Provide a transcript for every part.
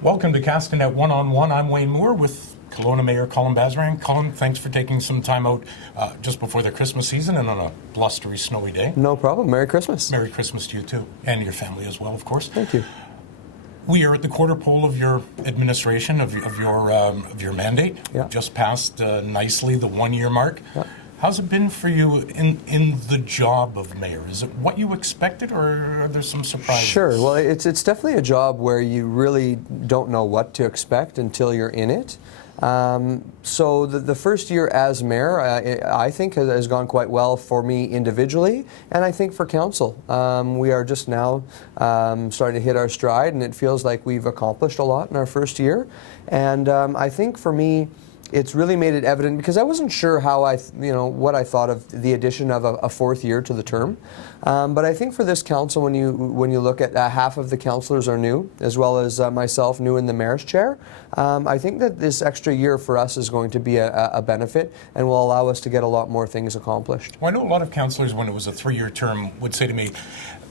Welcome to Castanet One-on-One. I'm Wayne Moore with Kelowna Mayor Colin Basran. Colin, thanks for taking some time out just before the Christmas season and on a blustery, snowy day. No problem. Merry Christmas. Merry Christmas to you too, and your family as well, of course. Thank you. We are at the quarter pole of your administration, of your mandate. Yeah. Just passed nicely the 1-year mark. Yeah. How's it been for you in the job of mayor? Is it what you expected, or are there some surprises? Sure. Well, it's definitely a job where you really don't know what to expect until you're in it. So the first year as mayor, I think has gone quite well for me individually, and I think for council. We are just now starting to hit our stride, and it feels like we've accomplished a lot in our first year. And I think for me, it's really made it evident because I wasn't sure how what I thought of the addition of a fourth year to the term. But I think for this council, when you look at half of the councillors are new, as well as myself new in the mayor's chair, I think that this extra year for us is going to be a benefit and will allow us to get a lot more things accomplished. Well, I know a lot of councillors, when it was a 3-year term, would say to me,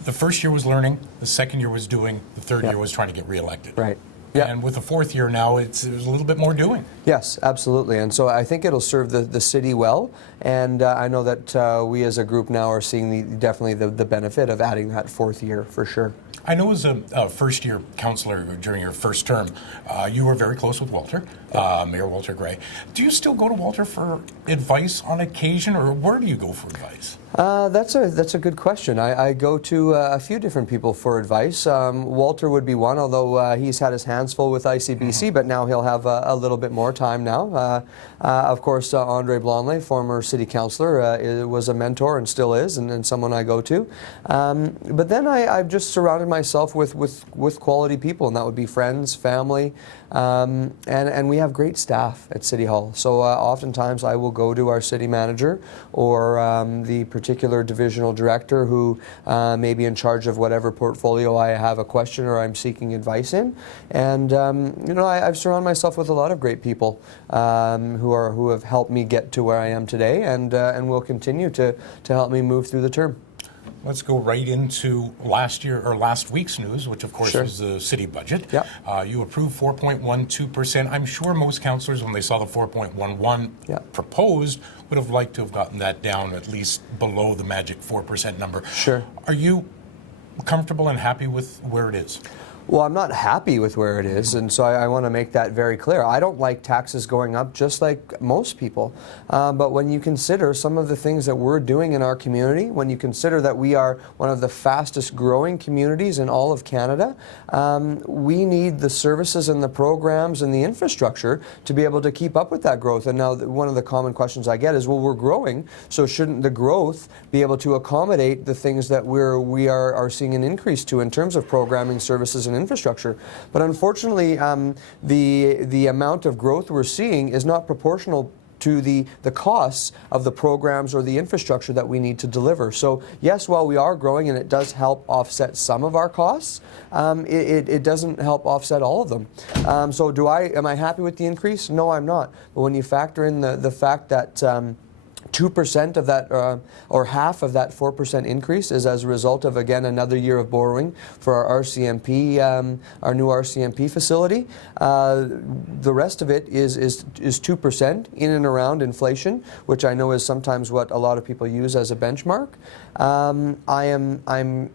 the first year was learning, the second year was doing, the third year was trying to get reelected. Right. Yeah. And with the fourth year now, there's a little bit more doing. Yes, absolutely. And so I think it'll serve the city well. And I know that we as a group now are seeing definitely the benefit of adding that fourth year for sure. I know as a first-year councillor during your first term, you were very close with Walter, Mayor Walter Gray. Do you still go to Walter for advice on occasion, or where do you go for advice? That's a good question. I go to a few different people for advice. Walter would be one, although he's had his hands full with ICBC, but now he'll have a little bit more time now. Of course, Andre Blonley, former city councillor, was a mentor and still is, and someone I go to. But then I've just surrounded myself with quality people, and that would be friends, family, and we have great staff at City Hall. So oftentimes I will go to our city manager or the particular divisional director who may be in charge of whatever portfolio I have a question or I'm seeking advice in. And I've surrounded myself with a lot of great people who have helped me get to where I am today, and will continue to help me move through the term. Let's go right into last week's news, which of course Sure. was the city budget. Yep. You approved 4.12%. I'm sure most councillors, when they saw the 4.11 Yep. proposed, would have liked to have gotten that down at least below the magic 4% number. Sure. Are you comfortable and happy with where it is? Well, I'm not happy with where it is, and so I want to make that very clear. I don't like taxes going up, just like most people. But when you consider some of the things that we're doing in our community, when you consider that we are one of the fastest growing communities in all of Canada, we need the services and the programs and the infrastructure to be able to keep up with that growth. And now one of the common questions I get is, well, we're growing, so shouldn't the growth be able to accommodate the things that we are seeing an increase to in terms of programming, services, and infrastructure? But unfortunately, the amount of growth we're seeing is not proportional to the costs of the programs or the infrastructure that we need to deliver. So yes, while we are growing and it does help offset some of our costs, it doesn't help offset all of them. So am I happy with the increase? No, I'm not. But when you factor in the fact that 2% of that, or half of that 4% increase is as a result of, again, another year of borrowing for our RCMP, our new RCMP facility. The rest of it is 2% in and around inflation, which I know is sometimes what a lot of people use as a benchmark. I'm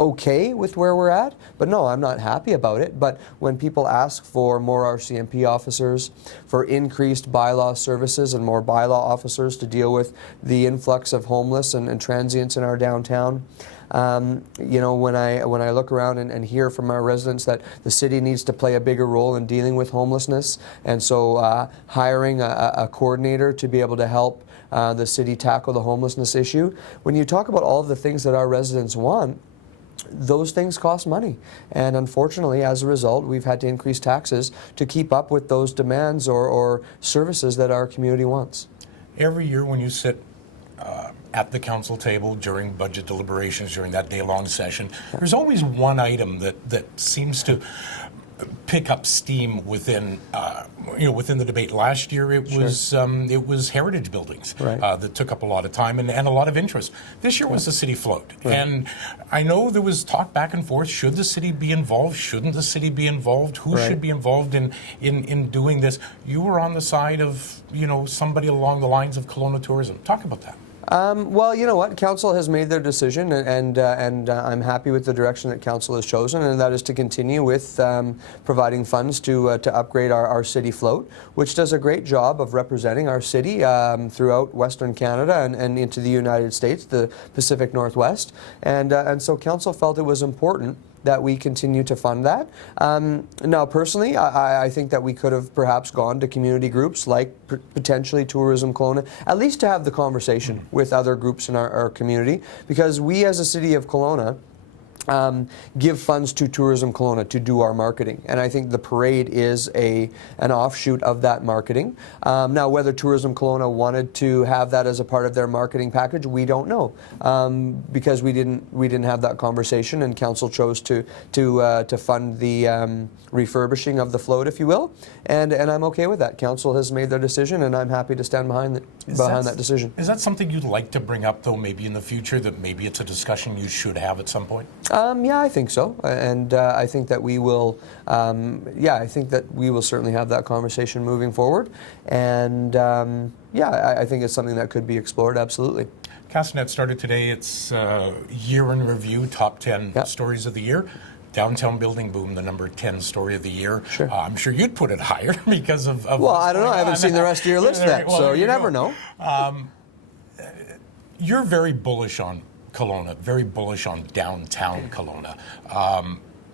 okay with where we're at, but no, I'm not happy about it. But when people ask for more RCMP officers, for increased bylaw services and more bylaw officers to deal with the influx of homeless and transients in our downtown, when I look around and hear from our residents that the city needs to play a bigger role in dealing with homelessness, and so hiring a coordinator to be able to help the city tackle the homelessness issue, when you talk about all of the things that our residents want, those things cost money, and unfortunately, as a result, we've had to increase taxes to keep up with those demands or services that our community wants. Every year when you sit at the council table during budget deliberations, during that day-long session, there's always one item that seems to pick up steam within within the debate. Last year it was heritage buildings Right. that took up a lot of time and a lot of interest. This year was the city float, and I know there was talk back and forth. Should the city be involved? Shouldn't the city be involved? Who should be involved in doing this? You were on the side of somebody along the lines of Kelowna Tourism. Talk about that. Well, you know what? Council has made their decision, and I'm happy with the direction that Council has chosen, and that is to continue with providing funds to upgrade our city float, which does a great job of representing our city throughout Western Canada and into the United States, the Pacific Northwest, and so Council felt it was important that we continue to fund that. Now, personally, I think that we could have perhaps gone to community groups like potentially Tourism Kelowna, at least to have the conversation with other groups in our community, because we as a city of Kelowna give funds to Tourism Kelowna to do our marketing, and I think the parade is an offshoot of that marketing. Now, whether Tourism Kelowna wanted to have that as a part of their marketing package, we don't know, because we didn't have that conversation, and Council chose to fund the refurbishing of the float, if you will, and I'm okay with that. Council has made their decision, and I'm happy to stand behind that decision. Is that something you'd like to bring up, though, maybe in the future, that maybe it's a discussion you should have at some point? Yeah, I think so, and I think that we will. I think that we will certainly have that conversation moving forward, and I think it's something that could be explored. Absolutely. Castanet started today its year in review, top 10 stories of the year. Downtown building boom, the number 10 story of the year. Sure. I'm sure you'd put it higher because of well, I don't know. I haven't seen the rest of your list yet, so you never know. You're very bullish on Kelowna, very bullish on downtown Kelowna.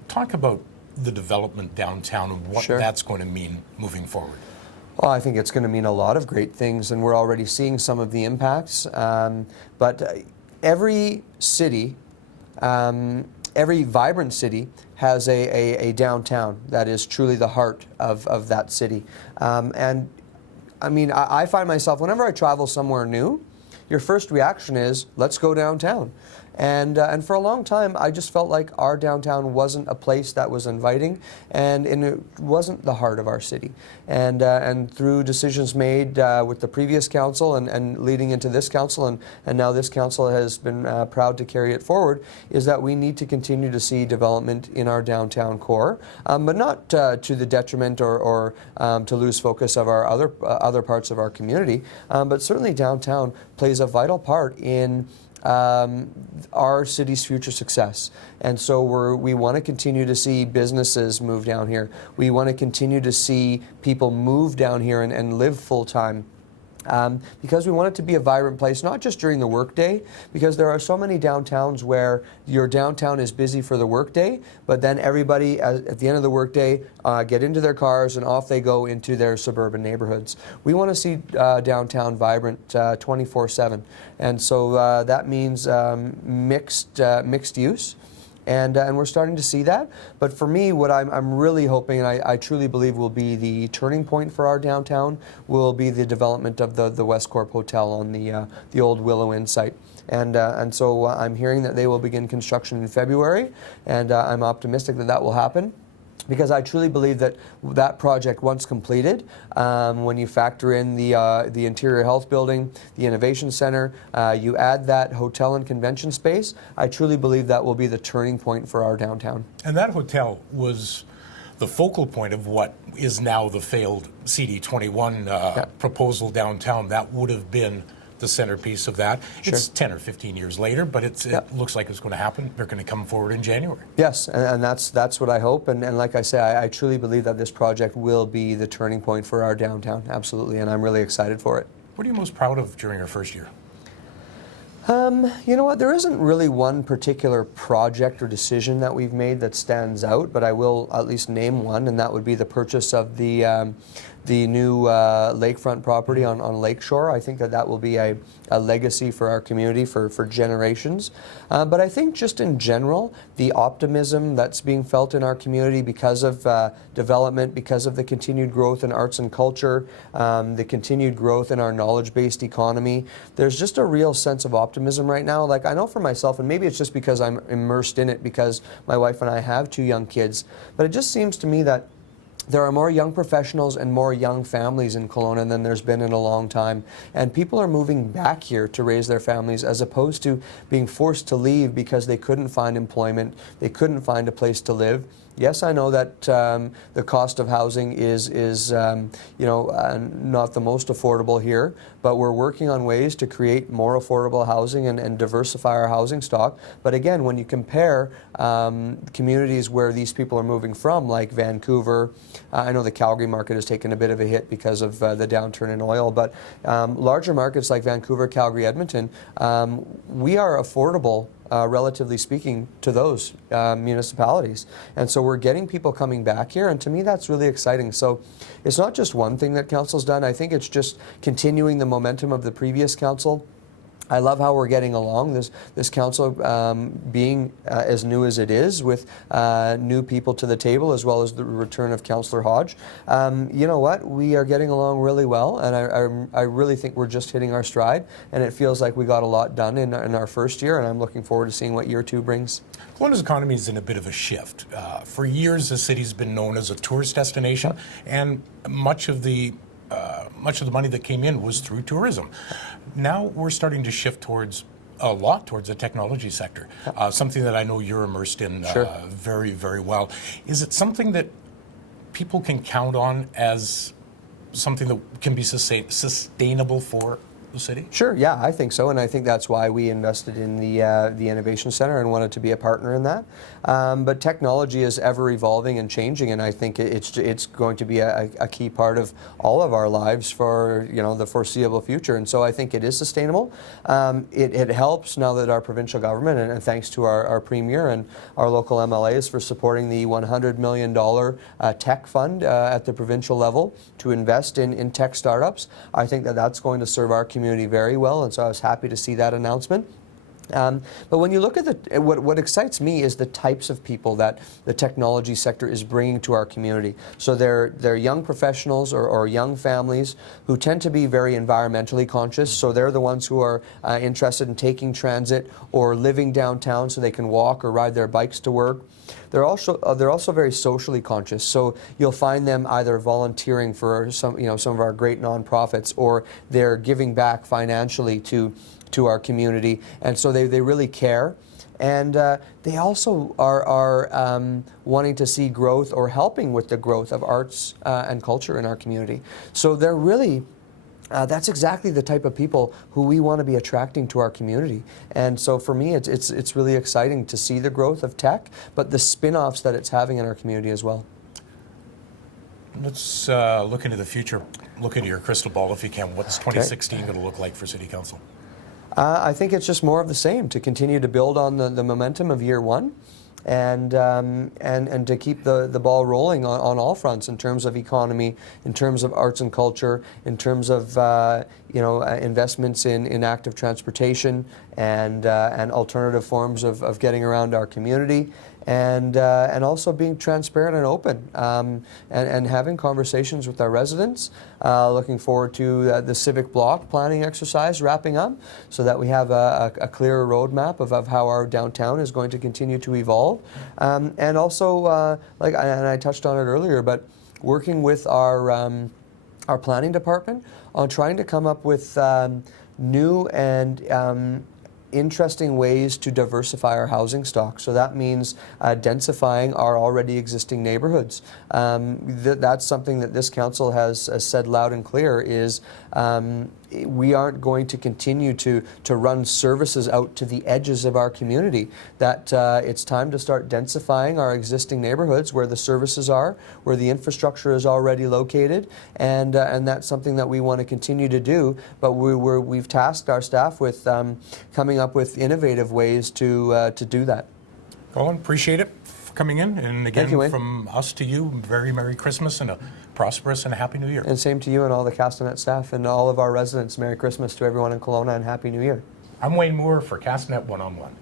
Talk about the development downtown and what that's going to mean moving forward. Well, I think it's going to mean a lot of great things, and we're already seeing some of the impacts. But every city, every vibrant city has a downtown that is truly the heart of that city. And I mean, I find myself, whenever I travel somewhere new, your first reaction is, let's go downtown. And for a long time, I just felt like our downtown wasn't a place that was inviting, and it wasn't the heart of our city. And through decisions made with the previous council and leading into this council, and now this council has been proud to carry it forward, is that we need to continue to see development in our downtown core, but not to the detriment or to lose focus of our other parts of our community. But certainly downtown plays a vital part in our city's future success. And so we want to continue to see businesses move down here. We want to continue to see people move down here and live full-time. Because we want it to be a vibrant place, not just during the workday, because there are so many downtowns where your downtown is busy for the workday, but then everybody at the end of the workday get into their cars and off they go into their suburban neighborhoods. We want to see downtown vibrant 24/7, and so that means mixed use. And we're starting to see that. But for me, what I'm really hoping, and I truly believe will be the turning point for our downtown, will be the development of the West Corp Hotel on the old Willow Inn site. And so I'm hearing that they will begin construction in February, and I'm optimistic that will happen. Because I truly believe that that project, once completed, when you factor in the interior health building, the innovation center, you add that hotel and convention space, I truly believe that will be the turning point for our downtown. And that hotel was the focal point of what is now the failed CD21 proposal downtown. That would have been the centerpiece of that. Sure. It's 10 or 15 years later, but it looks like it's going to happen. They're going to come forward in January. Yes, and that's what I hope. And like I say, I truly believe that this project will be the turning point for our downtown, absolutely, and I'm really excited for it. What are you most proud of during your first year? You know what, there isn't really one particular project or decision that we've made that stands out, but I will at least name one, and that would be the purchase of the the new lakefront property on Lakeshore. I think that will be a legacy for our community for generations. But I think just in general, the optimism that's being felt in our community because of development, because of the continued growth in arts and culture, the continued growth in our knowledge-based economy, there's just a real sense of optimism right now. Like, I know for myself, and maybe it's just because I'm immersed in it because my wife and I have 2 young kids, but it just seems to me that there are more young professionals and more young families in Kelowna than there's been in a long time. And people are moving back here to raise their families as opposed to being forced to leave because they couldn't find employment, they couldn't find a place to live. Yes, I know that the cost of housing is not the most affordable here, but we're working on ways to create more affordable housing and diversify our housing stock. But again, when you compare communities where these people are moving from, like Vancouver, I know the Calgary market has taken a bit of a hit because of the downturn in oil, but larger markets like Vancouver, Calgary, Edmonton, we are affordable, relatively speaking, to those municipalities. And so we're getting people coming back here, and to me that's really exciting. So it's not just one thing that council's done. I think it's just continuing the momentum of the previous council. I love how we're getting along. This council being as new as it is, with new people to the table, as well as the return of Councillor Hodge. You know what? We are getting along really well, and I really think we're just hitting our stride, and it feels like we got a lot done in our first year, and I'm looking forward to seeing what year 2 brings. Kelowna's economy is in a bit of a shift. For years, the city's been known as a tourist destination, and much of the money that came in was through tourism. Now we're starting to shift towards the technology sector, something that I know you're immersed in very, very well. Is it something that people can count on as something that can be sustainable for the city? Sure, yeah, I think so, and I think that's why we invested in the Innovation Center and wanted to be a partner in that. But technology is ever evolving and changing, and I think it's going to be a key part of all of our lives for the foreseeable future. And so I think it is sustainable. It helps now that our provincial government, and thanks to our premier and our local MLAs for supporting the $100 million tech fund at the provincial level to invest in tech startups. I think that's going to serve our community very well, and so I was happy to see that announcement. But when you look at what excites me is the types of people that the technology sector is bringing to our community. So they're young professionals or young families who tend to be very environmentally conscious. So they're the ones who are interested in taking transit or living downtown so they can walk or ride their bikes to work. They're also very socially conscious. So you'll find them either volunteering for some of our great nonprofits, or they're giving back financially to our community, and so they really care. And they also are wanting to see growth or helping with the growth of arts and culture in our community. So they're really that's exactly the type of people who we want to be attracting to our community. And so for me, it's really exciting to see the growth of tech, but the spin-offs that it's having in our community as well. Let's look into the future. Look into your crystal ball if you can. What's 2016 going to look like for City Council? I think it's just more of the same, to continue to build on the momentum of year 1. And to keep the ball rolling on all fronts, in terms of economy, in terms of arts and culture, in terms of investments in active transportation and alternative forms of getting around our community, and also being transparent and open, and having conversations with our residents. Looking forward to the civic block planning exercise wrapping up, so that we have a clearer roadmap of how our downtown is going to continue to evolve. And also, and I touched on it earlier, but working with our planning department on trying to come up with new and interesting ways to diversify our housing stock. So that means densifying our already existing neighborhoods. That's something that this council has said loud and clear, is we aren't going to continue to run services out to the edges of our community. That it's time to start densifying our existing neighborhoods where the services are, where the infrastructure is already located, and that's something that we want to continue to do. But we've tasked our staff with coming up with innovative ways to do that. Colin, appreciate it. coming in. And again, Thank you, Wayne. from us to you, very Merry Christmas and a prosperous and a Happy New Year. And same to you and all the Castanet staff and all of our residents. Merry Christmas to everyone in Kelowna and Happy New Year. I'm Wayne Moore for Castanet One-on-One.